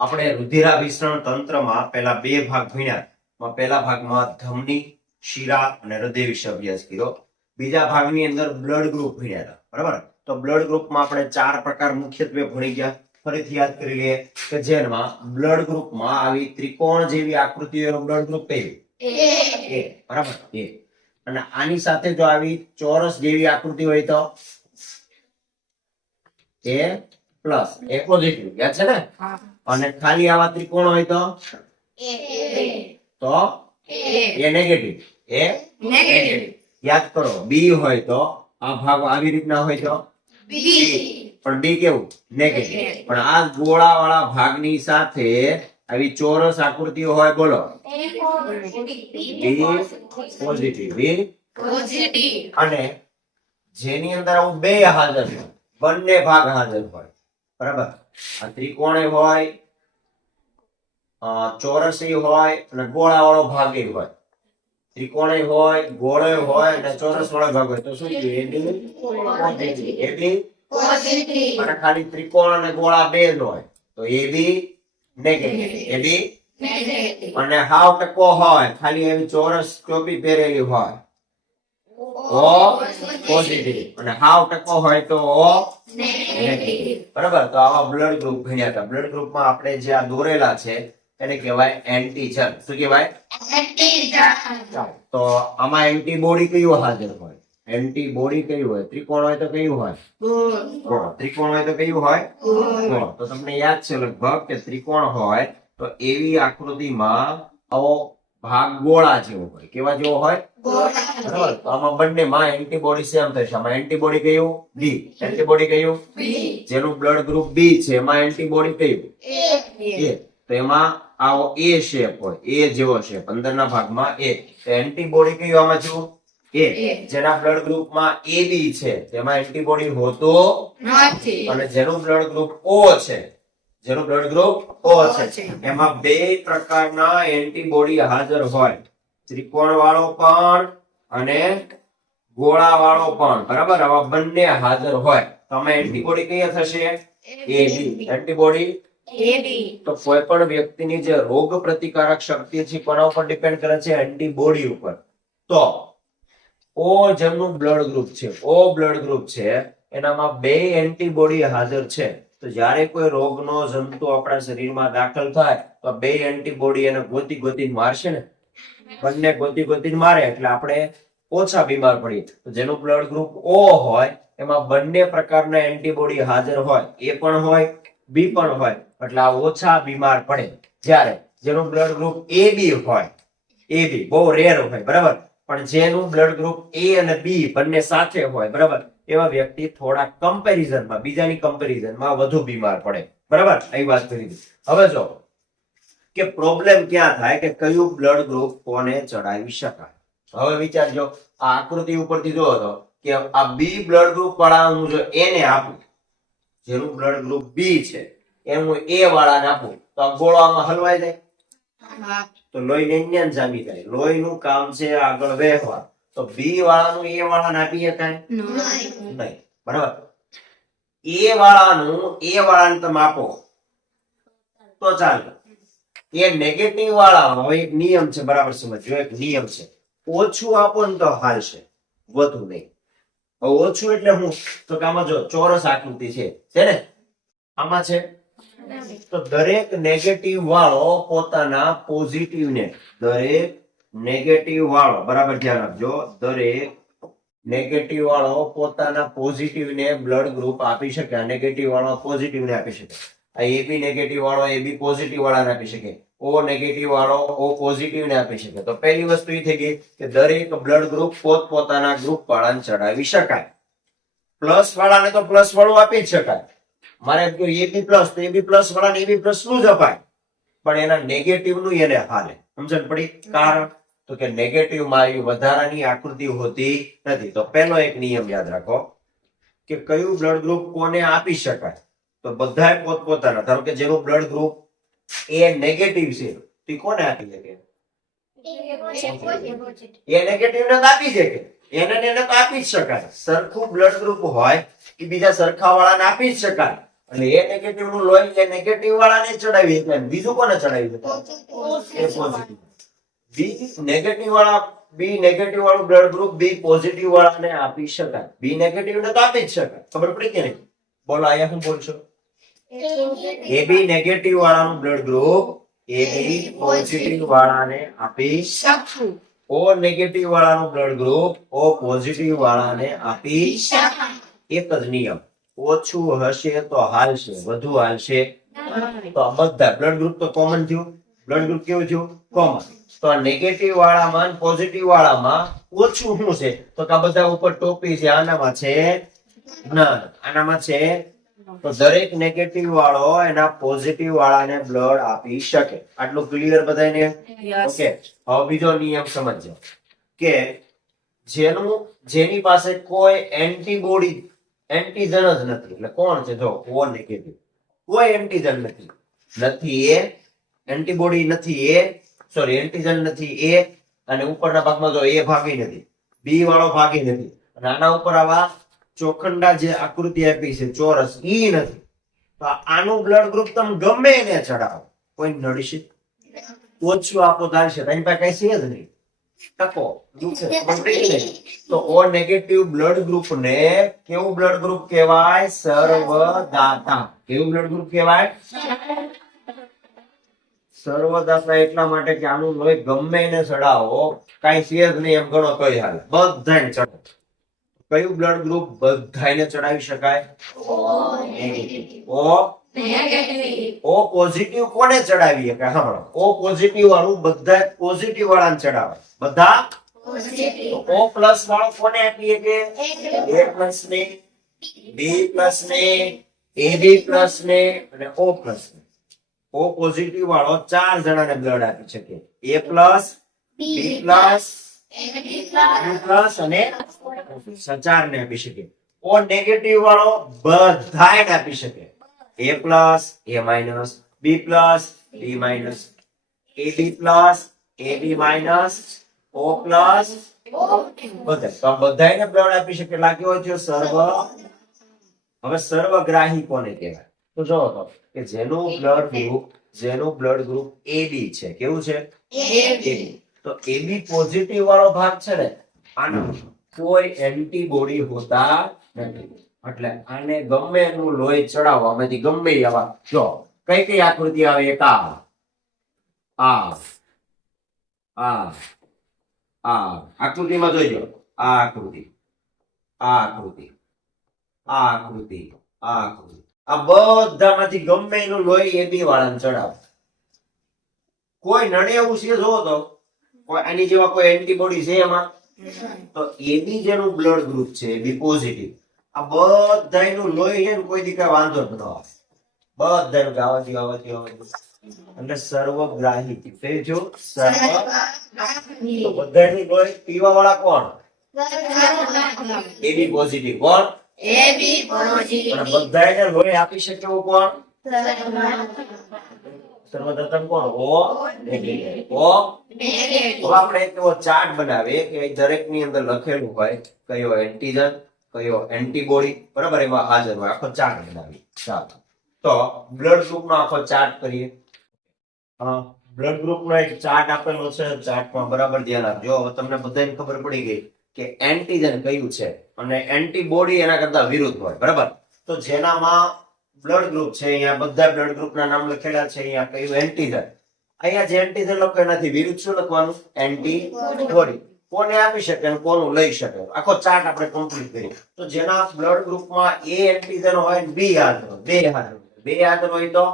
આપણે રુધિરાભિસરણ તંત્રમાં પહેલા બે ભાગ ભણ્યા. પહેલા ભાગમાં ધમની, શિરા અને હૃદય વિશે અભ્યાસ કર્યો. બીજા ભાગની અંદર બ્લડ ગ્રુપ ભણ્યા હતા. બરાબર? તો બ્લડ ગ્રુપમાં આપણે 4 પ્રકાર મુખ્યત્વે ભણી ગયા. ફરીથી યાદ કરી લઈએ કે જેમાં બ્લડ ગ્રુપમાં આવી ત્રિકોણ જેવી આકૃતિઓનું બ્લડ ગ્રુપ કયું? એ. બરાબર? એ. અને આની સાથે જો આવી ચોરસ જેવી આકૃતિ હોય તો એ પ્લસ, એ પોઝિટિવ. યાદ છે ને? અને ખાલી આવા ત્રિકોણ હોય તો એ નેગેટિવ. એ નેગેટિવ. યાદ કરો, બી હોય તો આ ભાગ આવી રીતના હોય તો પણ બી કેવું? નેગેટિવ. પણ આ ગોળા વાળા ભાગની સાથે આવી ચોરસ આકૃતિઓ હોય, બોલો. B positive, B positive. અને જેની અંદર આવું બે હાજર હોય, બંને ભાગ હાજર હોય. બરાબર? આ ત્રિકોણે હોય, ચોરસી હોય અને ગોળા વાળો ભાગ હોય. ત્રિકોણે હોય, ગોળે હોય અને ચોરસ વાળો ભાગ હોય તો શું થયું? એ બી પોઝિટિવ. અને ખાલી ત્રિકોણ અને ગોળા બે જ હોય તો એ બી નેગેટિવ. એ બી નેગેટિવ. અને હાવ ટકો હોય, ખાલી એવી ચોરસ ટોપી પહેરેલી હોય, ઓ પોઝિટિવ. અને હાવ ટકો હોય તો ઓ નેગેટિવ. બરાબર? તો આવા બ્લડ ગ્રુપ ભણ્યા હતા. બ્લડ ગ્રુપમાં આપણે જે આ દોરેલા છે એને કહેવાય એન્ટીજન. શું કહેવાય? એન્ટીજન. તો આમાં એન્ટીબોડી કયું હાજર હોય? એન્ટીબોડી કયું હોય? ત્રિકોણ હોય તો કયું હોય? ગોળ. ત્રિકોણ હોય તો કયું હોય? ગોળ. તો તમને યાદ છે લગભગ કે ત્રિકોણ હોય તો એવી આકૃતિમાં આવો ભાગ ગોળા જેવો હોય. કેવા જેવો હોય? બરાબર? તો આમાં બંનેમાં એન્ટીબોડી સેમ થશે. આમાં એન્ટીબોડી કયું? બી. એન્ટીબોડી કયું? જેનું બ્લડ ગ્રુપ બી છે એમાં એન્ટીબોડી કયું? એ. તો એમાં આવો એ શેપ હોય, એ જેવો શેપ અંદરના ભાગમાં એ. તો એન્ટીબોડી કયું આમાં જુઓ? એ. જેના બ્લડ ગ્રુપમાં એ બી છે તેમાં એન્ટીબોડી હોતો નથી. અને જેનું બ્લડ ગ્રુપ ઓ છે, જેનું બ્લડ ગ્રુપ ઓ છે એમાં બે પ્રકારના એન્ટીબોડી હાજર હોય. ત્રિકોણ વાળો પણ અને ગોળા વાળો પણ. બરાબર? આવા બંને હાજર હોય તો આમાં એન્ટીબોડી કઈ થશે? એ બી. એન્ટીબોડી તો કોઈ પણ વ્યક્તિની જે રોગ પ્રતિકારક શક્તિ છે કોના ઉપર ડિપેન્ડ કરે છે? એન્ટીબોડી ઉપર. તો ઓ જેમનું બ્લડ ગ્રુપ છે, ઓ બ્લડ ગ્રુપ છે એનામાં બે એન્ટીબોડી હાજર છે. તો જ્યારે કોઈ રોગનો જંતુ આપણા શરીરમાં દાખલ થાય તો બે એન્ટીબોડી એને ગોતી મારશે ને. બંને ગોતી મારે એટલે આપણે ઓછા બીમાર પડીએ. તો જેનું બ્લડ ગ્રુપ ઓ હોય એમાં બંને પ્રકારના એન્ટીબોડી હાજર હોય, એ પણ હોય, બી પણ હોય, એટલે આ ઓછા બીમાર પડે. જ્યારે જેનું બ્લડ ગ્રુપ એ બી હોય, એ બી બહુ રેર હોય. બરાબર? પણ જેનું બ્લડ ગ્રુપ એ અને બી બંને સાથે હોય, બરાબર, એવા વ્યક્તિ થોડા કમ્પેરિઝનમાં, બીજાની કમ્પેરિઝનમાં વધુ બીમાર પડે. બરાબર? અહીં વાત કરી દીધી. હવે જો કે પ્રોબ્લેમ ક્યાં થાય કે કયું બ્લડ ગ્રુપ કોને ચડાવી શકાય. હવે વિચારજો, આ આકૃતિ ઉપરથી જોવો તો કે આ બી બ્લડ ગ્રુપ વાળા હું જો એને આપું, જેનું બ્લડ ગ્રુપ બી છે એમ હું એ વાળાને આપું તો આ ગોળો આમાં હલવાઈ જાય. તો લોહી ન્યાન જામી જાય. લોહીનું કામ છે આગળ વહેવા. તો બી વાળાનું એ વાળાને આપી શકાય નહીં. બરાબર? એ વાળાનું એ વાળાને તમે આપો તો ચાલે. એ નેગેટિવ વાળાનો એક નિયમ છે. બરાબર? સમજો, એક નિયમ છે. ઓછું આપો ને તો હાલશે, વધુ નહીં. ઓછું એટલે હું તો કે આમાં જો ચોરસ આકૃતિ છે ને, આમાં છે તો દરેક નેગેટિવ વાળો પોતાના પોઝિટિવ ને, દરેક નેગેટિવ વાળો, બરાબર ધ્યાન રાખજો, દરેક નેગેટિવ વાળો પોતાના પોઝિટિવ ને બ્લડ ગ્રુપ આપી શકે. આ નેગેટિવ વાળો પોઝિટિવ ને આપી શકે. આ એ બી નેગેટિવ વાળો એ બી પોઝિટિવ વાળાને આપી શકે. ઓ નેગેટિવ વાળો ઓ પોઝિટિવ ને આપી શકે. તો પહેલી વસ્તુ એ થઈ ગઈ કે દરેક બ્લડ ગ્રુપ પોતપોતાના ગ્રુપ વાળાને ચડાવી શકાય. પ્લસ વાળાને તો પ્લસ વાળું આપી જ શકાય. મારે એ બી પ્લસ તો એ બી પ્લસ વાળાને એ બી પ્લસ નું જ અપાય. પણ એના નેગેટિવ નું એને હાલે. સમજણ પડી? કારણ તો કે નેગેટિવ માં આવી વધારાની આકૃતિ હોતી નથી. તો પહેલો એક નિયમ યાદ રાખો કે કયું બ્લડ ગ્રુપ કોને આપી શકાય. તો બધાય પોતપોતાના. ધારો કે જેનું બ્લડ ગ્રુપ એ નેગેટિવ છે તે કોને આપી શકે? એ નેગેટિવ ને આપી શકે. એને તો આપી જ શકાય. સરખું બ્લડ ગ્રુપ હોય એ બીજા સરખા વાળાને આપી જ શકાય. અને એ નેગેટિવ નું લોહી એ નેગેટિવ વાળાને ચડાવી શકે અને બીજું કોને ચડાવી શકે? એ પોઝિટિવ. બી નેગેટિવ વાળું બ્લડ ગ્રુપ બી પોઝિટિવ વાળાને આપી શકાય. બી નેગેટિવ ને તો આપી જ શકાય. ખબર પડી કે નહીં? બોલો અહીંયા શું બોલશો? એબી નેગેટિવ વાળાનું બ્લડ ગ્રુપ એબી પોઝિટિવ વાળાને આપી શકશું. ઓ નેગેટિવ વાળાનું બ્લડ ગ્રુપ ઓ પોઝિટિવ વાળાને આપી શકાય. એક જ નિયમ, ઓછું હશે તો હાલશે, વધુ હાલશે તો આ બધા બ્લડ ગ્રુપ તો કોમન થયું. બ્લડ ગ્રુપ કેવું થયું? કોમન. તો આ નેગેટિવ વાળામાં અને પોઝિટિવ વાળામાં ઓછું શું છે? તો આ બધા ઉપર ટોપી છે. આનામાં છે ના, આનામાં છે. તો દરેક નેગેટિવ વાળો એના પોઝિટિવ વાળાને બ્લડ આપી શકે. આટલું ક્લિયર બધાને? ઓકે. હવે બીજો નિયમ સમજજો કે જેની પાસે કોઈ એન્ટીબોડી એન્ટીજન જ નથી, એટલે કોણ છે? જો ઓ નેગેટિવ, કોઈ એન્ટીજન નથી એ એન્ટીબોડી નથી એ સોરી એન્ટીજન નથી એ, અને ઉપરના ભાગમાં જો એ ભાગી નથી, બી વાળો ભાગી નથી, અને આના ઉપર આવા ચોખંડા જે આકૃતિ આપી છે ચોરસ ઈ નથી, તો આનું બ્લડ ગ્રુપ તમે ગમે એને ચડાવો કોઈ નડશે? ઓછું આપો ચાલશે. તેની પાસે કઈ છે જ નહીં. ટકો તો ઓ નેગેટિવ બ્લડ ગ્રુપ ને કેવું બ્લડ ગ્રુપ કહેવાય? સર્વદાતા. કેવું બ્લડ ગ્રુપ કહેવાય? સર્વદાતા. એટલા માટે કે આનું લોહી ગમે એને ચડાવો કઈ છે જ નહીં એમ ગણો તોય હાલે, બધાને ચડાવો. કયું બ્લડ ગ્રુપ બધાને ચડાવી શકાય? ઓ પોઝિટિવ કોને ચડાવી શકાય? સાંભળો, ઓ પોઝિટિવ વાળું બધા પોઝિટિવ વાળાને ચડાવે. બધા ઓ પ્લસ વાળો કોને આપીએ કે? એ પ્લસ ને, બી પ્લસ ને, એબી પ્લસ ને અને ઓ પ્લસ ને. ઓ પોઝિટિવ વાળો 4 જણાને બ્લડ આપી શકે. એ પ્લસ, બી પ્લસ, પ્લસ અને 4 ને આપી શકે. ઓ નેગેટિવ વાળો બધાને આપી શકે. એ plus, A minus, B plus, B minus, AB plus, AB minus, O plus, બધા. તો બધાને બ્લડ આપી શકે. લાગ્યો હોય સર્વ. હવે સર્વગ્રાહી કોને કહેવાય? તો જો તો કે જેનું બ્લડ ગ્રુપ એબી છે. કેવું છે? એબી. તો એબી પોઝિટિવ વાળો ભાગ છે ને, આનો કોઈ એન્ટીબોડી હોતા નથી, એટલે આને ગમે એનું લોહી ચડાવવા માંથી ગમે આવા જો કઈ આકૃતિ આવે? એક આ આકૃતિમાં જોઈજો. આ આકૃતિ, આ આકૃતિ, આ આકૃતિ, આ આકૃતિ, આ બધામાંથી ગમે એનું લોહી એબી વાળાને ચડાવે. કોઈ નડે એવું છે? જોવો તો કોઈ આની જેવા કોઈ એન્ટીબોડી છે એમાં? તો એબી જેનું બ્લડ ગ્રુપ છે બી પોઝિટિવ, આ બધાયનું લોહી છે ને કોઈ દી કઈ વાંધો ન આવે. બધાયનું આવતી એટલે સર્વગ્રાહી. જો સર્વગ્રાહી તો બધાયનું લોહી પીવા વાળા કોણ? એબી પોઝિટિવ. કોણ? એબી પોઝિટિવ. અને બધાયને લોહી આપી શકે એવું કોણ? સર્વદાતા કોણ? ઓ નેગેટિવ. ઓ નેગેટિવ. હવે આપણે એક એવો ચાર્ટ બનાવીએ કે દરેક ની અંદર લખેલું હોય કયો એન્ટીજન, કયો એન્ટીબોડી, બરાબર, એમાં હાજર હોય. આખો ચાર્ટ બનાવીએ. ચાલો તો બ્લડ ગ્રુપ નો આખો ચાર્ટ કરીએ. બ્લડ ગ્રુપ નો એક ચાર્ટ આપેલો છે. ચાર્ટમાં બરાબર ધ્યાન આપજો. હવે તમને બધાને ખબર પડી ગઈ કે એન્ટીજન કયું છે અને એન્ટીબોડી એના કરતા વિરુદ્ધ હોય, બરાબર. તો જેનામાં બ્લડ ગ્રુપ છે, અહીંયા બધા બ્લડ ગ્રુપ ના નામ લખેલા છે. અહીંયા કયું? એન્ટીજન. અહીંયા જે એન્ટીજન લખે નથી, વિરુદ્ધ શું લખવાનું? એન્ટીબોડી. કોને આપી શકે અને કોનું લઈ શકે, આખો ચાર્ટ આપણે કમ્પ્લીટ કરીએ. તો જેના બ્લડ ગ્રુપમાં એ એન્ટીજન હોય, બી હાજર હોય, બે હાજર હોય તો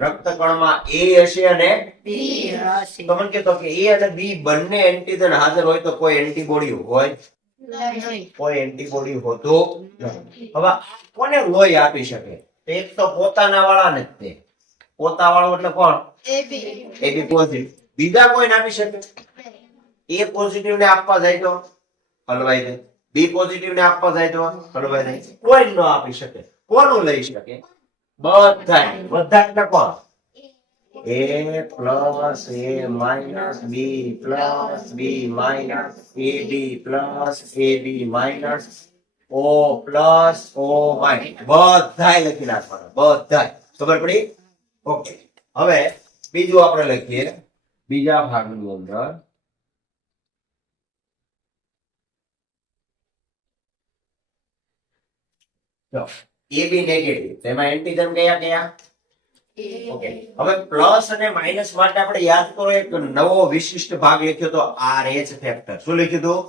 રક્તકણમાં એ હશે અને બી હશે. તો મને કહેતો કે એ અને બી બંને એન્ટીજન હાજર હોય તો કોઈ એન્ટીબોડી હોય? કોઈ એન્ટીબોડી હોતો નથી. હવે કોને લોહી આપી શકે? એક તો પોતાના વાળા ને જ તે. પોતા વાળો એટલે કોણ? એબી પોઝિટિવ. બીજા કોઈને આપી શકે? એ પોઝિટિવ ને આપવા જાય તો હલવાઈ જાય, બી પોઝિટિવ ને આપવા જાય તો હલવાઈ જાય. કોઈ ન આપી શકે. કોનું લઈ શકે? બધા એટલે કોણ? A plus A minus B plus B minus AB plus AB minus O plus O minus બધાય લખી નાખવાના બધાય ખબર પડી ઓકે હવે બીજું આપણે લખીએ બીજા ભાગની અંદર જો AB નેગેટિવ તેમાં એન્ટીજન કયા કયા ઓકે હવે પ્લસ અને માઇનસ માટે આપણે યાદ કરો એક નવો વિશિષ્ટ ભાગ લખ્યો તો RH ફેક્ટર શું લખ્યું હતું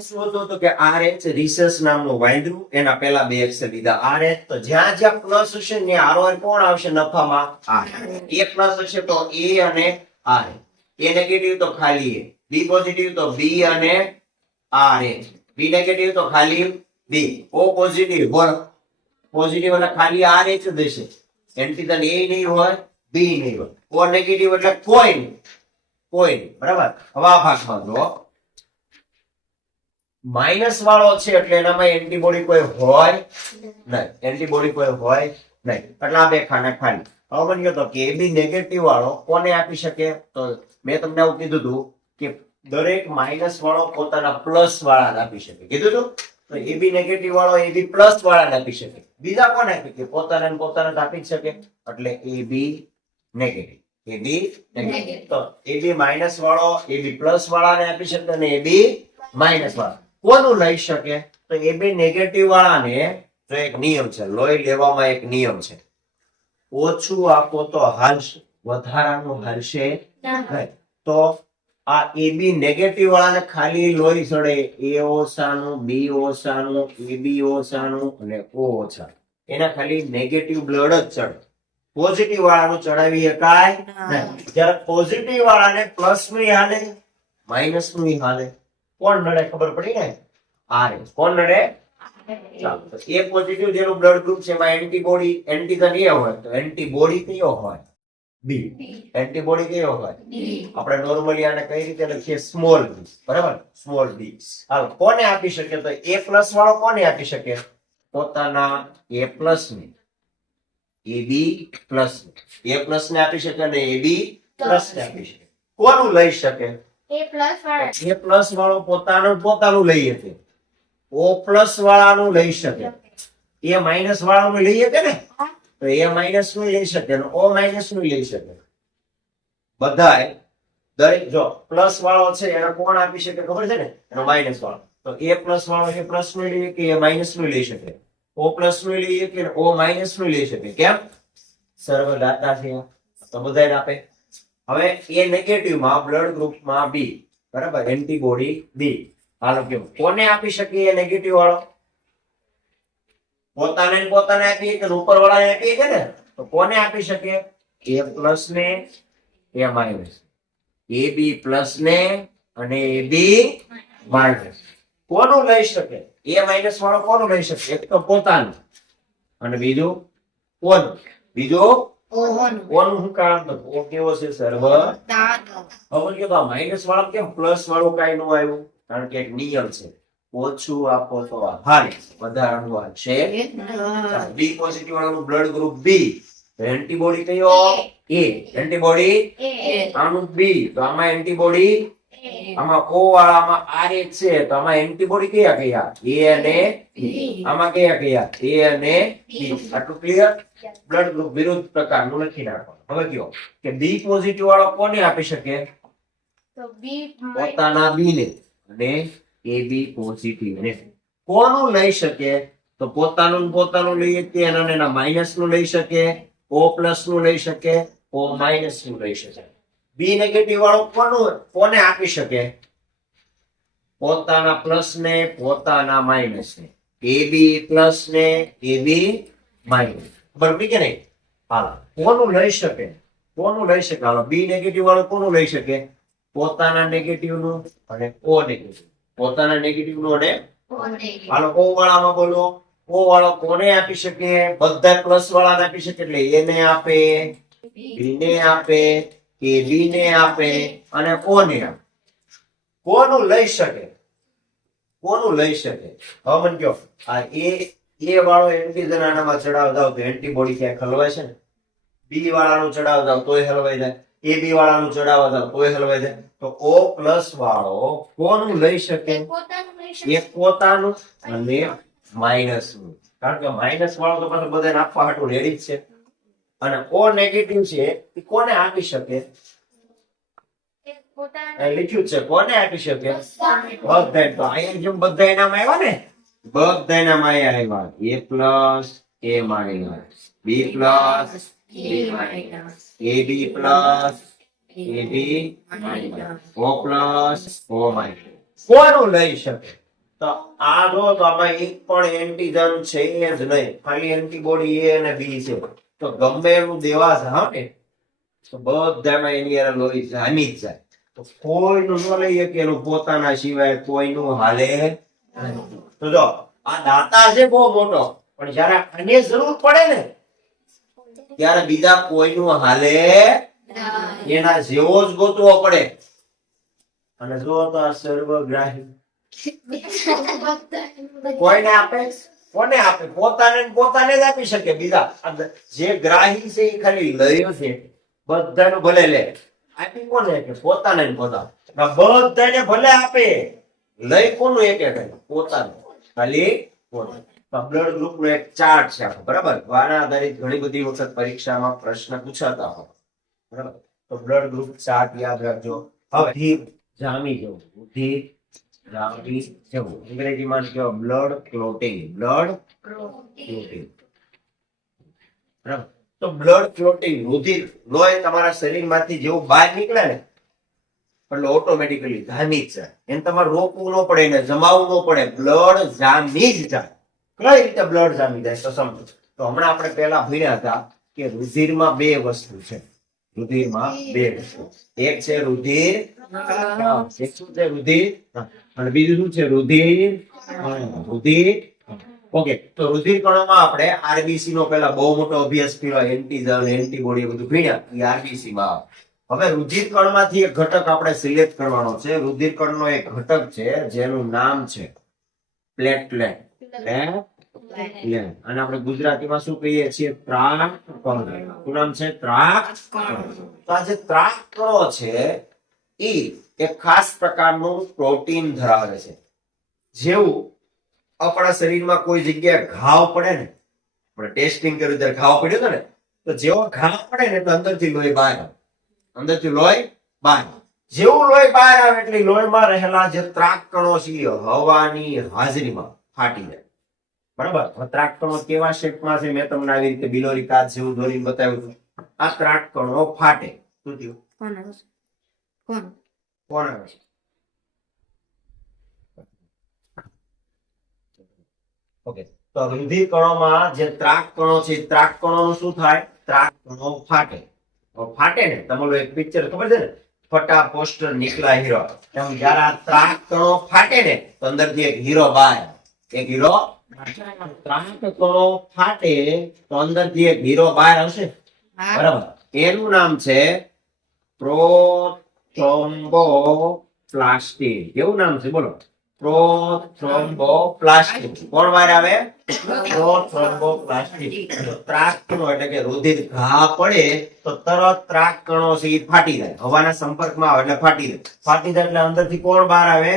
શું હતું તો કે RH રિસેસ નામનું વાંદરું એના પહેલા બે અક્ષર લીધા RH તો જ્યાં જ્યાં પ્લસ હશે ને આરોહર કોણ આવશે નફામાં R A પ્લસ હશે તો A અને R A નેગેટિવ તો ખાલી A B પોઝિટિવ તો B અને RH B નેગેટિવ તો ખાલી B O પોઝિટિવ બોલો પોઝિટિવ એટલે ખાલી RH જ હશે એન્ટીજન A નહીં હોય B નહીં હોય O નેગેટિવ એટલે કોઈ નહીં બરાબર હવે આ ભાગમાં જો માઇનસ વાળો છે એટલે એનામાં એન્ટીબોડી કોઈ હોય નહીં એન્ટીબોડી કોઈ હોય નહીં એટલે આ બે ખાના ખાલી હવે બન્યો તો કે AB નેગેટિવ વાળો કોને આપી શકે તો મેં તમને આવું કીધું હતું કે દરેક માઇનસ વાળો પોતાના પ્લસ વાળાને આપી શકે કીધું હતું તો AB નેગેટિવ વાળો AB પ્લસ વાળાને આપી શકે બીજા કોને આપી કે પોતાને પોતાને આપી જ શકે એટલે AB નેગેટિવ AB નેગેટિવ તો AB માઇનસ વાળો AB પ્લસ વાળાને આપી શકે અને AB માઇનસ વાળા કોનું લઈ શકે તો AB નેગેટિવ વાળાને જો એક નિયમ છે લોહી લેવામાં એક નિયમ છે ઓછું આપો તો હાલશે વધારાનું હાલશે નહીં તો આ AB નેગેટિવ વાળાને ખાલી લોહી ચડે A ઓછાનું B ઓછાનું AB ઓછાનું અને O ઓછાનું એના ખાલી નેગેટિવ બ્લડ જ ચડે પોઝિટિવ વાળાનું ચડાવી શકાય નહીં જ્યારે પોઝિટિવ વાળાને પ્લસ નું હાલે માઇનસ નું હાલે કોણ નડે ખબર પડી ને RH કોણ નડે ચાલો તો A પોઝિટિવ જેનું બ્લડ ગ્રુપ છે એમાં એન્ટીબોડી એન્ટીજન A હોય તો એન્ટીબોડી કયો હોય B એન્ટીબોડી કયો હોય આપણે નોર્મલી આને કઈ રીતે લખીએ સ્મોલ b બરાબર સ્મોલ b હાલ કોને આપી શકે તો A પ્લસ વાળો કોને આપી શકે પોતાના A પ્લસ ને AB પ્લસ A પ્લસ ને આપી શકે અને AB પ્લસ ને આપી શકે કોનું લઈ શકે A પ્લસ વાળો પોતાનું લઈ શકે O પ્લસ વાળાનું લઈ શકે A માઇનસ વાળાનું લઈ શકે ને તો A માઇનસ નું લઈ શકે અને O માઇનસ નું લઈ શકે બધાય દરેક જો પ્લસ વાળો છે એને કોણ આપી શકે ખબર છે ને એનો માઇનસ વાળો તો A પ્લસ વાળો એ પ્લસ નું લઈ શકે A માઇનસ નું લઈ શકે O પ્લસ નું લઈ શકે અને O માઇનસ નું લઈ શકે કેમ સર્વદાતા છે તો બધાય આપે હવે A નેગેટિવ માં બ્લડ ગ્રુપમાં B બરાબર એન્ટીબોડી B હાલો કેવું કોને આપી શકે એ નેગેટિવ વાળો પોતાને આપીએ કે ઉપર વાળાને આપીએ કે ને તો કોને આપી શકે A પ્લસ ને A માઇનસ AB પ્લસ ને અને AB માઇનસ કોનું લઈ શકે A માઇનસ વાળો કોનું લઈ શકે એક તો પોતાનું અને બીજું કોનું ઓનું શું કારણ તો O કેવો છે સર્વ હવે કે તો માઇનસ વાળો કેમ પ્લસ વાળું કાઈ ન આવ્યું કારણ કે એક નિયમ છે ઓછું આપો તો હાલે વધારાનું હાલશે B પોઝિટિવ વાળાનું બ્લડ ગ્રુપ B એન્ટીબોડી કયો A એન્ટીબોડી આનું B તો આમાં એન્ટીબોડી આમાં O વાળામાં RH છે તો આમાં એન્ટીબોડી કયા A અને B આમાં કયા A અને B આટલું ક્લિયર બ્લડ ગ્રુપ વિરુદ્ધ પ્રકારનું લખી નાખવાનું હવે કયો કે B પોઝિટિવ વાળો કોને આપી શકે તો B પોતાના B ને અને AB પોઝિટિવ ને કોનું લઈ શકે તો પોતાનું લઈ શકે અને એના માઇનસ નું લઈ શકે O પ્લસ નું લઈ શકે O માઇનસ નું લઈ શકે B નેગેટિવ વાળો કોને આપી શકે પોતાના પ્લસ ને પોતાના માઇનસ ને AB પ્લસ ને AB માઇનસ બરાબર કે નહીં હાલો કોનું લઈ શકે હાલો B નેગેટિવ વાળો કોનું લઈ શકે પોતાના નેગેટિવ નું અને O નેગેટિવ પોતાના નેગેટિવ નું અને હાલો O વાળામાં બોલો O વાળો કોને આપી શકે બધા પ્લસ વાળાને આપી શકે એટલે A ને આપે B ને આપે AB ને આપે અને O ને આપે કોનું લઈ શકે હવે મને કહો આ A વાળો એન્ટીજન આનામાં ચડાવ દાવ તો એન્ટીબોડી ક્યાંક હલવાય છે ને B વાળાનું ચડાવ દાવ તોય હલવાઈ જાય એ બી વાળાનું ચડાવો તો કોઈ હલવાઈ જાય. તો O પ્લસ વાળો કોનું લઈ શકે? એક પોતાનું અને માઇનસ નું. કારણ કે માઇનસ વાળો તો પાછો બધાને આપવા હાટુ રેડી જ છે. અને O નેગેટિવ છે એ કોને આપી શકે? લખ્યું છે કોને આપી શકે? બધાય. તો અહીંયા જેમ બધા નામ આવ્યા ને, બધા નામ અહીંયા આવ્યા. A plus A minus, B plus B minus, AB plus AB minus, O plus O minus. કોનું લઈ શકે? તો આ જો તો આમાં એક પણ એન્ટીજન છે જ નહીં, ખાલી એન્ટીબોડી A અને B છે. તો ગમે એનું દેવા જામે તો બધામાં એની હારે લોહી જામી જ જાય. તો કોઈનું ન લઈ શકે એનું પોતાના સિવાય કોઈનું હાલે નહીં. તો જો આ દાતા છે બહુ મોટો, પણ જયારે આને જરૂર પડે ને ત્યારે બીજા કોઈનું હાલે એના જેવો જ ગોતવો પડે. અને જો તો આ સર્વગ્રાહી કોઈને આપે? કોને આપે? પોતાને ને પોતાને જ આપી શકે. બીજા જે ગ્રાહી છે એ ખાલી લયો છે, બધાનું ભલે લે. આપી કોને? કે પોતાને ને પોતાને. બધાને ભલે આપે, લઈ કોનું? એક પોતાનું, ખાલી પોતાનું. બ્લડ ગ્રુપ નો એક ચાર્ટ છે આખો, બરાબર? આના આધારિત ઘણી બધી વખત પરીક્ષામાં પ્રશ્ન પૂછાતા હોય, બરાબર? તો બ્લડ ગ્રુપ ચાર્ટ યાદ રાખજો. હવે જામી જવું, બુદ્ધિ જામી જવું, અંગ્રેજીમાં કહેવાય બ્લડ ક્લોટિંગ. બ્લડ ક્લોટિંગ, બરાબર? તો બ્લડ ક્લોટિંગ, રુધિર લોહી તમારા શરીરમાંથી જેવું બહાર નીકળે ને એટલે ઓટોમેટિકલી જામી જ જાય. એને તમારે રોકવું ન પડે, એને જમાવવું ન પડે, બ્લડ જામી જ જાય. કઈ રીતે બ્લડ જામી જાય તો સમજો. તો હમણાં આપણે પહેલા ભણ્યા હતા કે રુધિરમાં બે વસ્તુ છે. રુધિરમાં બે વસ્તુ, એક છે રુધિર, એક શું છે? રુધિર. અને બીજું શું છે? રુધિર. રુધિર. ઓકે. તો રુધિર કણોમાં આપણે આરબીસી નો પહેલા બહુ મોટો અભ્યાસ કર્યો, એન્ટીજન એન્ટીબોડી બધું ભણ્યા, એ આરબીસી માં. હવે રુધિર કણમાંથી એક ઘટક આપણે સિલેક્ટ કરવાનો છે. રુધિર કણનો એક ઘટક છે જેનું નામ છે પ્લેટલેટ. અને આપણે ગુજરાતીમાં શું કહીએ છીએ? ત્રાક કણ. શું નામ છે? ત્રાક કણ. તો આ જે ત્રાક કણો છે એ એક ખાસ પ્રકારનું પ્રોટીન ધરાવે છે. જેવું આપણા શરીરમાં કોઈ જગ્યાએ ઘાવ પડે ને, આપણે ટેસ્ટિંગ કર્યું ત્યારે ઘાવ પડ્યો હતો ને, તો જેવો ઘાવ પડે ને તો અંદરથી લોહી બહાર આવે. અંદરથી લોહી બહાર. જેવું લોહી બહાર આવે એટલે લોહીમાં રહેલા જે ત્રાક કણો છે હવાની હાજરીમાં ફાટી જાય, બરાબર? ત્રાક કણો કેવા શેપમાં છે મેં તમને આવી રીતે બિલોરી કાચ જેવું દોરીને બતાવ્યું. આ ત્રાક કણો ફાટે. શું થયું? કોણ આવે છે? ઓકે. તો રુધિર કણોમાં જે ત્રાક કણો છે, ત્રાક કણોનું શું થાય? ત્રાક કણો ફાટે. ફાટે ને, તમારું એક પિક્ચર ખબર છે ને, ફટા પોસ્ટર નીકળા હીરો. એમ જયારે આ ત્રાક કણો ફાટે ને તો અંદરથી એક હીરો બહાર. એક હીરો. ત્રાક કણો ફાટે તો અંદરથી એક હીરો બહાર આવશે, બરાબર? એનું નામ છે પ્રોથ્રોમ્બોપ્લાસ્ટિન. કેવું નામ છે બોલો? પ્રોથ્રોમ્બોપ્લાસ્ટિન. કોણ બહાર આવે? પ્રોથ્રોમ્બોપ્લાસ્ટિન. ત્રાક કણો એટલે કે રુધિર ઘા પડે તો તરત ત્રાક કણો છે એ ફાટી જાય, હવાના સંપર્કમાં આવે એટલે ફાટી જાય. ફાટી જાય એટલે અંદરથી કોણ બહાર આવે?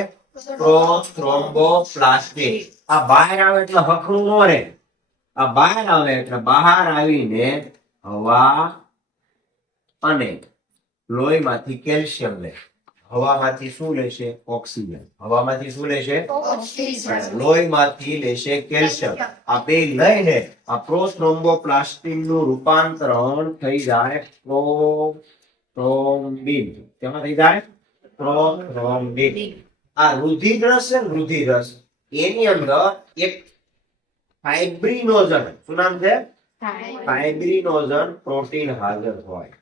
પ્રોથ્રોમ્બોપ્લાસ્ટિન. આ બહાર આવે એટલે હખણું ન રહે. આ બહાર આવે એટલે બહાર આવીને હવા અને લોહીમાંથી કેલ્શિયમ લે. હવામાંથી શું લેશે? ઓક્સિજન. હવામાંથી શું લેશે? લોહીમાંથી લેશે કેલ્શિયમ. આ બે લઈને આ પ્રોથ્રોમ્બોપ્લાસ્ટિન નું રૂપાંતરણ થઈ જાય પ્રોથ્રોમ્બિન. કેમાં થઈ જાય? પ્રોથ્રોમ્બિન. આ રુધિર રસ છે ને, રુધિર રસ, એની અંદર એક ફાઇબ્રિનોજન. શું નામ છે? ફાઇબ્રિનોજન પ્રોટીન હાજર હોય.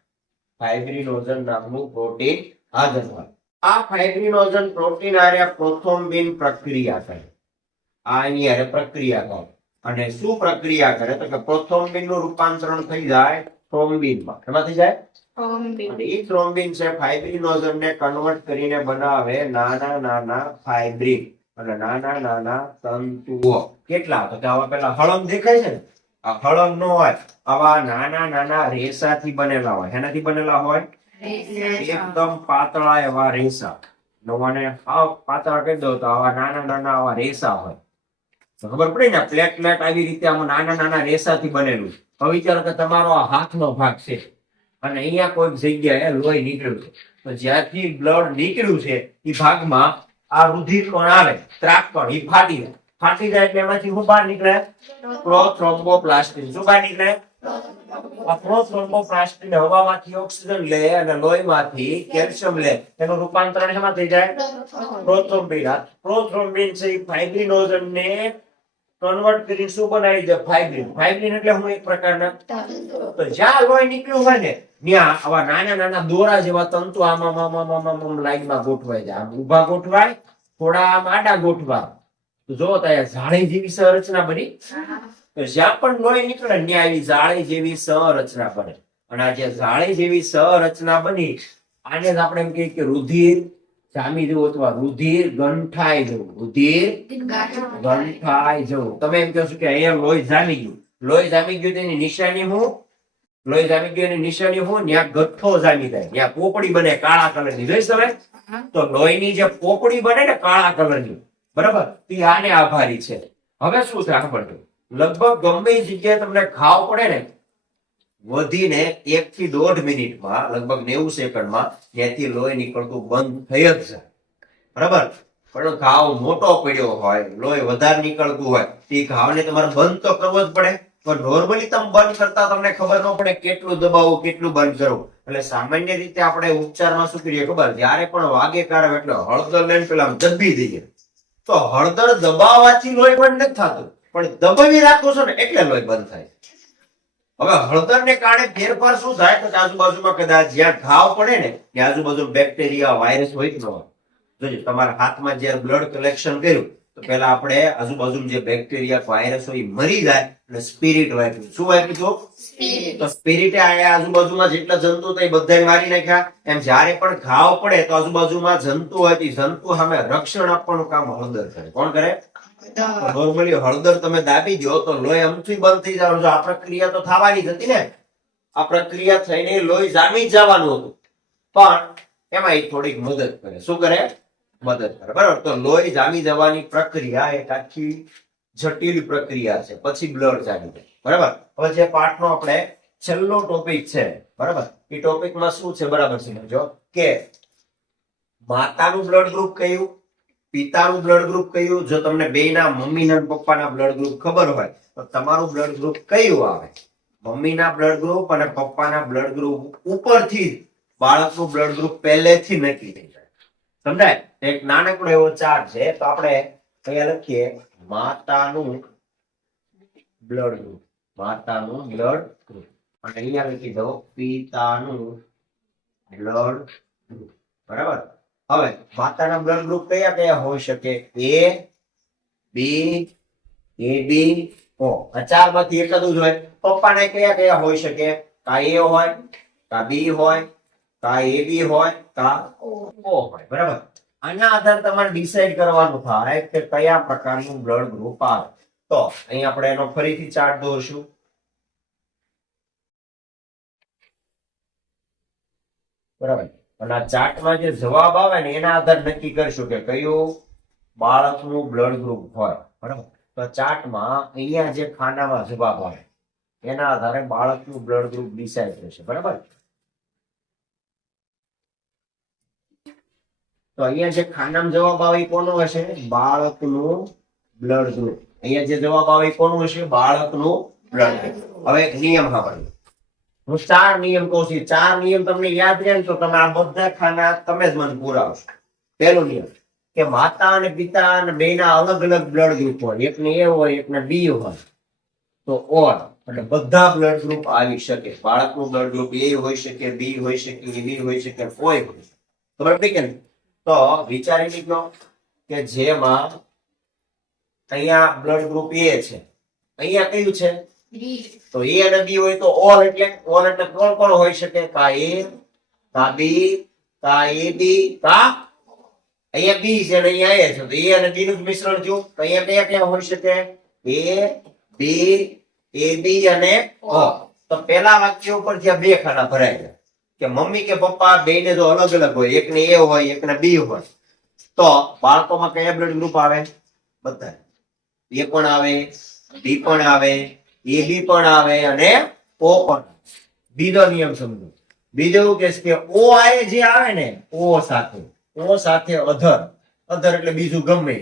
ફાઇબ્રિનોજન નામનું પ્રોટીન હાજર હોય. આ ફાઇબ્રિનોજન પ્રોટીન આરે પ્રોથ્રોમ્બિન પ્રક્રિયા કરે. આ એની આરે પ્રક્રિયા કરે. અને શું પ્રક્રિયા કરે? તો કે પ્રોથ્રોમ્બિન નું રૂપાંતરણ થઈ જાય થ્રોમ્બિનમાં. એમાં થઈ જાય થ્રોમ્બિન. એ થ્રોમ્બિન છે ફાઇબ્રિનોજન ને કન્વર્ટ કરીને બનાવે નાના નાના ફાઇબ્રિન અને નાના નાના તંતુઓ. કેટલા? તો કે આવા પેલા હળંગ દેખાય છે ને, આ હળંગ નો હોય, આવા નાના નાના રેસાથી બનેલા હોય. એનાથી બનેલા હોય? એકદમ પાતળા એવા રેસા. નવાને હાવ પાતળા કરી દો તો આવા નાના નાના આવા રેસા હોય. તો ખબર પડી ને, પ્લેટલેટ આવી રીતે આમાં નાના નાના રેસાથી બનેલું. હવે વિચારો કે તમારો આ હાથનો ભાગ છે અને અહીંયા કોઈ જગ્યાએ લોહી નીકળ્યું છે. તો જ્યાંથી બ્લડ નીકળ્યું છે એ ભાગમાં આ રુધિર કણ આવે, ત્રાક કણ, એ ફાટી જાય. ફાટી જાય એટલે એમાંથી શું બહાર નીકળે? પ્રોથ્રોમ્બોપ્લાસ્ટિન. શું બહાર નીકળે? આ પ્રોથ્રોમ્બોપ્લાસ્ટિન હવામાંથી ઓક્સિજન લે અને લોહીમાંથી કેલ્શિયમ લે. એનું રૂપાંતરણ શેમાં થઈ જાય? પ્રોથ્રોમ્બિન. પ્રોથ્રોમ્બિન છે એ ફાઇબ્રિનોજનને કન્વર્ટ કરીને શું બનાવી દે? ફાઇબ્રિન. ફાઇબ્રિન એટલે હું એક પ્રકારના, તો જ્યાં લોહી નીકળ્યું હોય ને ત્યાં આવા નાના નાના દોરા જેવા તંતુ આમ લાઈનમાં ગોઠવાઈ જાય. આમ ઊભા ગોઠવાય, થોડા આમ આડા ગોઠવા. તો જો ત્યાં જાળી જેવી સંરચના બની. તો જ્યાં પણ લોહી નીકળે ત્યાં આવી જાળી જેવી સંરચના બને. અને આ જે જાળી જેવી સંરચના બની આને જ આપણે એમ કહીએ કે રુધિર જામી જવું અથવા રુધિર ગંઠાઈ જવું. રુધિર ગંઠાઈ જવું. તમે એમ કહો છો કે અહીંયા લોહી જામી ગયું. લોહી જામી ગયું તેની નિશાની હું? લોહી જામી ગયું એની નિશાની હું? ત્યાં ગઠ્ઠો જામી જાય, ત્યાં પોપડી બને કાળા કલરની. જોઈશ તમે? તો લોહીની જે પોપડી બને ને કાળા કલરની, બરાબર, તે આને આભારી છે. હવે શું છે ખબર? લગભગ ગમે એ જગ્યાએ તમને ઘાવ પડે ને, વધીને 1 થી 1.5 મિનિટમાં, લગભગ 90 સેકન્ડમાં ત્યાંથી લોહી નીકળતું બંધ થઈ જ જાય. બરાબર. પણ ઘાવ મોટો પડ્યો હોય, લોહી વધારે નીકળતું હોય, તે ઘાવને તમારે બંધ તો કરવો જ પડે. પણ નોર્મલી તમે બંધ કરતા તમને ખબર ન પડે કેટલું દબાવવું, કેટલું બંધ કરવું. એટલે સામાન્ય રીતે આપણે ઉપચારમાં શું કરીએ ખબર? જયારે પણ વાગે કારક એટલે હળદર લઈને પેલા દબી દઈએ. તો હળદર દબાવવાથી લોહી બંધ નથી થતું, પણ દબાવી રાખો છો ને એટલે લોહી બંધ થાય. હવે હળદર ને કારણે ફેરફાર શું થાય? તો આજુબાજુમાં કદાચ જ્યાં ઘાવ પડે ને ત્યાં આજુબાજુ બેક્ટેરિયા, વાયરસ હોય કે ન હોય? જોજો, તમારા હાથમાં જયારે બ્લડ કલેક્શન કર્યું તો પેલા આપણે આજુબાજુ જે બેક્ટેરિયા, વાયરસ હોય મરી જાય અને સ્પિરિટ વાપર્યું. શું વાપર્યું? તો સ્પિરિટે આજુબાજુમાં જેટલા જંતુ હતા એ બધા મારી નાખ્યા. એમ જયારે પણ ઘાવ પડે તો આજુબાજુમાં જંતુ હોય, જંતુ સામે રક્ષણ આપવાનું કામ હળદર કરે. કોણ કરે? નોર્મલી હળદર તમે દાબી દો તો લોહી અમથી બંધ થઈ જવાનું. આ પ્રક્રિયા તો થવાની જ હતી ને, આ પ્રક્રિયા થઈને લોહી જામી જવાનું હતું, પણ એમાં એ થોડીક મદદ કરે. શું કરે? મદદ કરે. બરાબર. તો લોહી જામી જવાની પ્રક્રિયા એક આખી જટિલ પ્રક્રિયા છે. પછી બ્લડ જામી જાય. બરાબર. હવે જે પાઠનો આપણે છેલ્લો ટોપિક છે, બરાબર, એ ટોપિકમાં શું છે? બરાબર સમજો કે માતાનું બ્લડ ગ્રુપ કયું, પિતાનું બ્લડ ગ્રુપ કયું. જો તમને બેયના, મમ્મીના પપ્પાના બ્લડ ગ્રુપ ખબર હોય તો તમારું બ્લડ ગ્રુપ કયું આવે? મમ્મીના બ્લડ ગ્રુપ અને પપ્પાના બ્લડ ગ્રુપ ઉપરથી બાળકનું બ્લડ ગ્રુપ પહેલેથી નક્કી થઈ જાય. સમજાય? એક નાનકડો એવો ચાર્ટ છે. તો આપણે અહીંયા લખીએ માતાનું બ્લડ ગ્રુપ, માતાનું બ્લડ ગ્રુપ, અને અહીંયા લખી દો પિતાનું બ્લડ ગ્રુપ. બરાબર. હવે માતાના બ્લડ ગ્રુપ કયા કયા હોઈ શકે? એ, બી, એબી, ઓ. આ ચારમાંથી એક જ હોય. પપ્પાને કયા કયા હોઈ શકે? કા એ હોય, કા બી હોય, કા એબી હોય, કા ઓ હોય. બરાબર. આના આધારે તમારે ડિસાઈડ કરવાનું થાય કે કયા પ્રકારનું બ્લડ ગ્રુપ આવે. તો અહીં આપણે એનો ફરીથી ચાર્ટ દોરશું. બરાબર. અને આ ચાર્ટમાં જે જવાબ આવે ને એના આધારે નક્કી કરશું કે કયું બાળકનું બ્લડ ગ્રુપ હોય. બરાબર. તો ચાર્ટમાં અહીંયા જે ખાનામાં જવાબ આવે એના આધારે બાળકનું બ્લડ ગ્રુપ ડિસાઈડ થશે. બરાબર. તો અહીંયા જે ખાનામાં જવાબ આવે એ કોનો હશે? બાળકનું બ્લડ ગ્રુપ. અહીંયા જે જવાબ આવે એ કોનું હશે? બાળકનું બ્લડ ગ્રુપ. હવે એક નિયમ સાંભળો. હું 4 નિયમ કહું છું. 4 નિયમ તમને યાદ રહે તો તમે આ બધા ખાના તમે જ મને પુરાવશો. પહેલો નિયમ કે માતા અને પિતા અને બેના અલગ અલગ બ્લડ ગ્રુપ હોય. એકને એ હોય, એકને બી હોય, તો ઓર એટલે બધા બ્લડ ગ્રુપ આવી શકે. બાળકનું બ્લડ ગ્રુપ એ હોઈ શકે, બી હોઈ શકે, બી હોઈ શકે, કોઈ હોય. ખબર પડી કે નહીં? તો વિચારી લીધો કે જેમાં અહીંયા બ્લડ ગ્રુપ એ છે, અહીંયા કયું છે? તો એ અને બી હોય તો ઓર એટલે કોણ કોણ હોઈ શકે? કા એ, કા બી, કા એ બી, કા અહીંયા બી છે અને અહીંયા એ છે, તો એ અને બી નું મિશ્રણ થયું. તો અહીંયા કયા કયા હોઈ શકે? એ, બી, એ બી અને ઓ. તો પેલા વાક્ય ઉપર ત્યાં 2 ખાના ભરાઈ ગયા. કે મમ્મી કે પપ્પા બેને જો અલગ અલગ હોય, એકને એ હોય એકને બી હોય, તો બાળકોમાં કયા બ્લડ ગ્રુપ આવે? બધા. એ પણ આવે, બી પણ આવે, એબી પણ આવે અને ઓ પણ. બીજો નિયમ સમજો. બીજો એવું કે છે કે ઓ આય જે આવે ને ઓ સાથે અધર, અધર એટલે બીજું ગમે.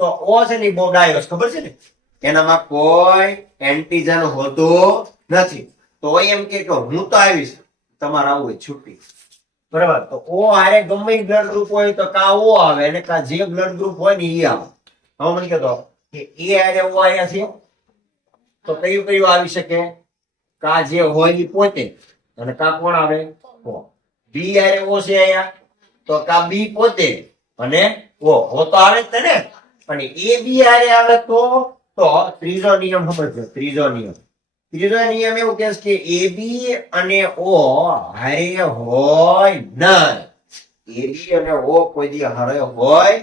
તો ઓ છે ને બહુ ડાયો, ખબર છે ને, એનામાં કોઈ એન્ટીજન હોતું નથી. તો એમ કે હું તો આવીશ, તમારે આવું હોય છૂટી. બરાબર. તો ઓ આરે ગમે બ્લડ ગ્રુપ હોય તો કા ઓ આવે અને કા જે બ્લડ ગ્રુપ હોય ને એ આવે. હવે મને કહેતો કે એ આરે ઓ આયા છે તો કયું કયું આવી શકે? કા જે હોય એ પોતે અને કા કોણ આવે? ઓ. બી આરે ઓ છે આયા તો કા બી પોતે અને ઓ તો આવે જ ને. અને એ બી આરે આવે તો ત્રીજો નિયમ સમજજો. ત્રીજો નિયમ એવું કહે છે કે એ બી અને ઓ હારે હોય નહીં. એ બી અને ઓ કોઈ દી હારે હોય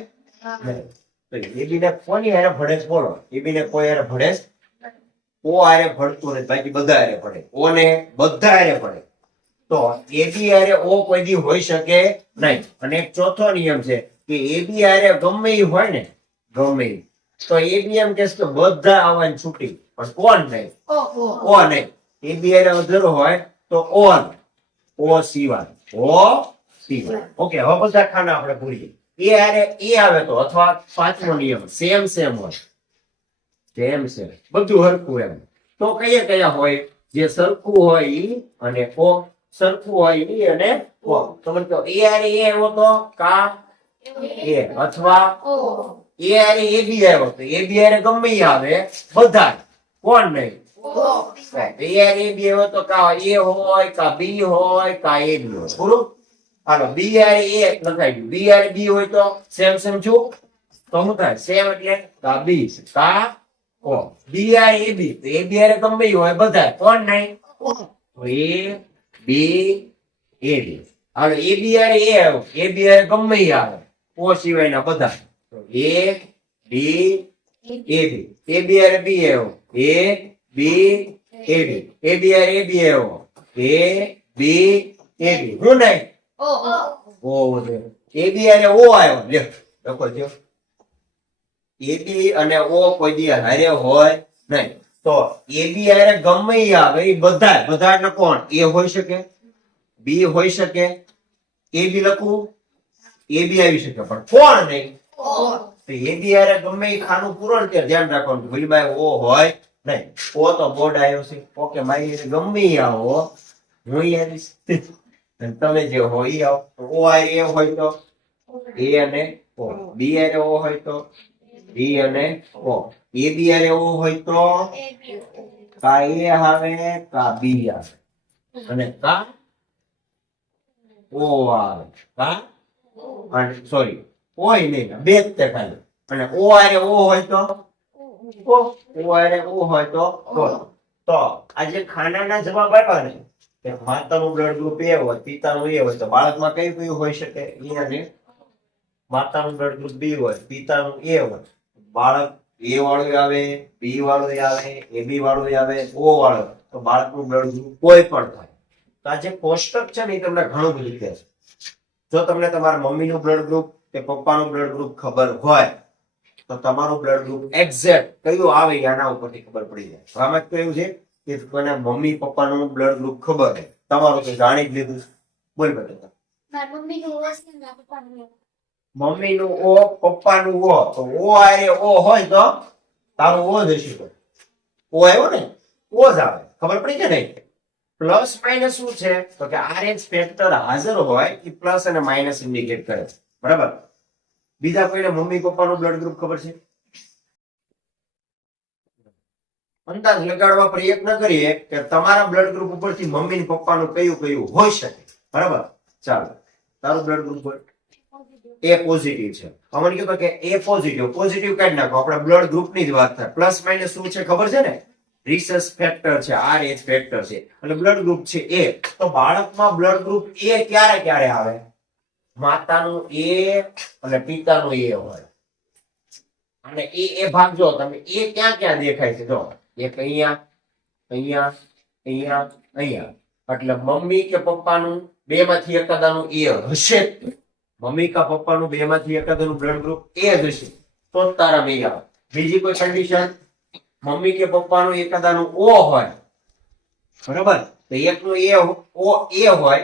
નહીં. તો એ બી ને કોની હારે ભળે છે બોલો? એ બી ને કોઈ હારે ભળે છે? ઓ હારે ભળતું નથી, બાકી બધા હારે ભળે. ઓ ને બધા હારે ભળે. તો એ બી હારે ઓ કોઈ દી હોઈ શકે નહીં. અને એક ચોથો નિયમ છે કે એ બી હારે ગમે ઈ હોય ને, ગમે ઈ, તો એ બી એમ કે છે કે બધા આવવાની છૂટી, પણ કોણ નહીં? ઓ નહીં. એ બી હારે અધર હોય તો ઓન, ઓ સિવાય, ઓકે. હવે બધા ખાના આપણે ભૂલીએ. એ હારે એ આવે તો, અથવા પાંચમો નિયમ સેમ હોય, સેમ બધું હરખું એમ. તો કયા હોય? જે સરખું હોય ઈ અને ઓ, સરખું હોય ઈ અને ઓ. તમે કહો એ હારે એ આવ્યો તો કા એ, અથવા એ હારે એ બી આવ્યો તો એ બી હારે ગમે ઈ આવે, બધા. કોણ નહીં? એ હારે એ બી આવ્યો તો કા એ હોય, કા બી હોય, કા એ બી હોય. પૂરું. હાલો, બી હારે એ લખાઈ ગયું. બી હારે બી હોય તો સેમ છું તો શું થાય? સેમ એટલે કા બી કા ઓ. બી આર એ બી, તો એ બી હારે ગમે ઈ હોય, બધા. કોણ નહીં? તો એ બી એ બી. હાલો, એ બી હારે એ આવ્યો, એ બી હારે ગમે ઈ આવે, ઓ સિવાયના બધા. તો એ બી એ બી. એ બી હારે બી આવ્યો, એ બી એ બી. એ બી હારે એ બી આવ્યો, એ બી એ બી. શું નહીં? ઓ છે. એ બી હારે ઓ આવ્યો, લ્યો લખો જો. એ બી અને ઓ કોઈ દી હારે હોય નહીં. તો એ બી હારે ગમે ઈ આવે, એ બધા એટલે કોણ? એ હોઈ શકે, બી હોઈ શકે, એ બી લખવું, એ બી આવી શકે, પણ કોણ નહીં? તો એ બી હારે ગમે ઈ ખાનું પૂરણ ત્યાં ધ્યાન રાખવાનું, ભૂલભાઈ ઓ હોય નહીં. ઓ તો બોર્ડ આવ્યો છે, ઓકે. મારી ગમે ઈ આવો, હું આવીશ અને તમે જે હોય ઈ આવો. ઓ આરે એ હોય તો એ અને ઓ, બી આરે ઓ હોય તો બી અને ઓ, એ બી હારે ઓ હોય તો કા એ આવે, કા બી આવે અને કા ઓ આવે, કા અને સોરી ઓય નહીં, બે જ તે ખાલી. અને ઓ હારે ઓ હોય તો ઓ હારે ઓ હોય તો આ જે ખાનાના જવાબ આપ્યા ને, કે માતાનું બ્લડ ગ્રુપ એ હોય, પિતાનું એ હોય, તો બાળકમાં કયું હોઈ શકે? એ અને માતાનું બ્લડ ગ્રુપ બી હોય, પિતાનું એ હોય, બાળક એ વાળું આવે, બી વાળું આવે, એ બી વાળું આવે, ઓ વાળું, તો બાળકનું બ્લડ ગ્રુપ કોઈ પણ થાય. તો આ જે કોષ્ટક છે ને એ તમને ઘણું બધું કહે છે. જો તમને તમારા મમ્મીનું બ્લડ ગ્રુપ કે પપ્પાનું બ્લડ ગ્રુપ ખબર હોય તો તમારું બ્લડ ગ્રુપ એક્ઝેક્ટ કયું આવે આના ઉપરથી ખબર પડી જાય. આમાં તો એવું છે કે કોઈને મમ્મી પપ્પાનું બ્લડ ગ્રુપ ખબર છે, તમારું તો જાણી જ લીધું છે. બોલ બેટા. મમ્મીનું ઓ, પપ્પાનું ઓ, તો ઓ આરે ઓ હોય તો તારું ઓ જ હશે. ઓ આવ્યો ને, ઓ જ આવે. ખબર પડી કે નહીં? પ્લસ માઇનસ શું છે? તો કે આરએચ ફેક્ટર હાજર હોય એ પ્લસ અને માઇનસ ઇન્ડિકેટ કરે છે. બરાબર. બીજા કોઈને મમ્મી પપ્પાનું બ્લડ ગ્રુપ ખબર છે? અંદાજ લગાડવા પ્રયત્ન કરીએ કે તમારા બ્લડ ગ્રુપ ઉપરથી મમ્મી ને પપ્પાનું કયું હોઈ શકે. બરાબર. ચાલો, તારું બ્લડ ગ્રુપ હોય એ પોઝિટિવ છે. અમને કીધું કે એ પોઝિટિવ કાઢી નાખો. આપણે બ્લડ ગ્રુપ ની જ વાત થાય. પ્લસ માઇનસ શું છે ખબર છે ને? રિસસ ફેક્ટર છે, આરએચ ફેક્ટર છે, એટલે બ્લડ ગ્રુપ છે એ. તો બાળકમાં બ્લડ ગ્રુપ એ ક્યારે આવે? માતાનું એ અને પિતાનું એ હોય. અને એ ભાગ જો તમે, એ ક્યાં દેખાય છે? જો એક અહીંયા, અહીંયા, અહીંયા, અહીંયા. એટલે મમ્મી કે પપ્પાનું બે માંથી એકાદાનું એ હશે જ તે. મમ્મી કે પપ્પાનું બે માંથી એકાદાનું બ્લડ ગ્રુપ એ જ હશે તો જ તારા બે આવે. બીજી કોઈ કન્ડિશન, મમ્મી કે પપ્પાનું એકાદાનું ઓ હોય, બરાબર, તો એકનું એ હોય,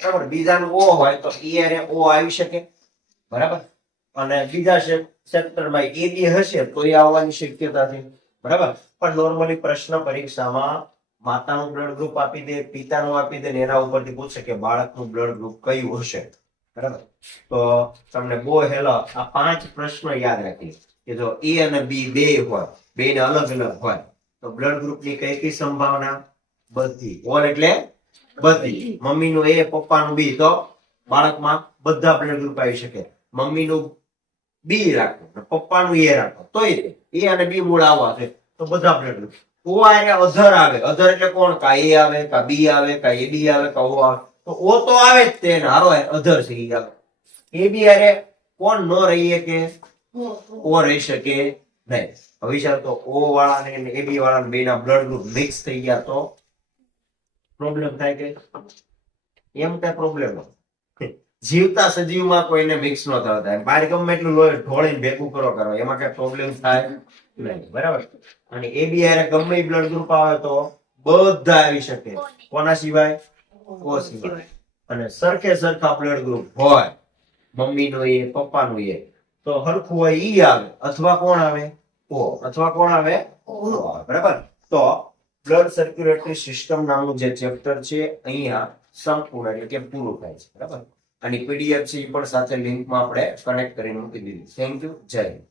બરાબર, બીજાનું ઓ હોય તો એ અને ઓ આવી શકે, બરાબર, અને બીજા સેક્ટરમાં એ બી હશે તો એ આવવાની શક્યતા છે, બરાબર. પણ નોર્મલી પ્રશ્ન પરીક્ષામાં માતાનું બ્લડ ગ્રુપ આપી દે, પિતાનું આપી દે ને એના ઉપરથી પૂછે કે બાળકનું બ્લડ ગ્રુપ કયું હશે, બરાબર. તો તમને બહુ હેલો આ 5 પ્રશ્નો યાદ રાખી કે જો એ અને બી બે હોય, બે ને અલગ અલગ હોય તો બ્લડ ગ્રુપની કઈ કઈ સંભાવના? બધી. ઓલ એટલે બધી. મમ્મીનું એ, પપ્પાનું બી, તો બાળકમાં બધા બ્લડ ગ્રુપ આવી શકે. મમ્મીનું બી રાખો, પપ્પાનું એ રાખો, તોય એ અને બી મૂળ આવવા છે તો બધા બ્લડ ગ્રુપ. ઓ આને અધર આવે. અધર એટલે કોણ? કા એ આવે, કા બી આવે, કા એ બી આવે, કા ઓ આવે. તો ઓ તો આવે જ તે, હારો અધર છે ઈ આવે. એ બી અરે કોણ ન રહીએ કે ઓ રહી શકે નહીં. હવે વિચાર તો ઓ વાળા ને એ બી વાળા બેના બ્લડ ગ્રુપ મિક્સ થઈ ગયા તો પ્રોબ્લેમ થાય કે એમ કઈ પ્રોબ્લેમ જીવતા સજીવમાં કોઈને મિક્સ ન થતા થાય. બહાર ગમે એટલું લોહી ઢોળીને ભેગું કરો એમાં કઈ પ્રોબ્લેમ થાય નહીં, બરાબર. અને એ બી યારે ગમે બ્લડ ગ્રુપ આવે તો બધા આવી શકે. કોના સિવાય? ઓ સિવાય. અને સરખે સરખા બ્લડ ગ્રુપ હોય, મમ્મીનું એ, પપ્પાનું એ, તો હરખું હોય ઈ આવે અથવા કોણ આવે? ઓ. અથવા કોણ આવે? ઓ આવે, બરાબર. તો બ્લડ સર્ક્યુલેટરી સિસ્ટમ નામનું જે ચેપ્ટર છે અહીંયા સંપૂર્ણ એટલે કે પૂરું થાય છે, બરાબર. અને પીડીએફ છે એ પણ સાથે લિંકમાં આપણે કનેક્ટ કરીને મૂકી દીધી. Thank you. જય હિન્દ.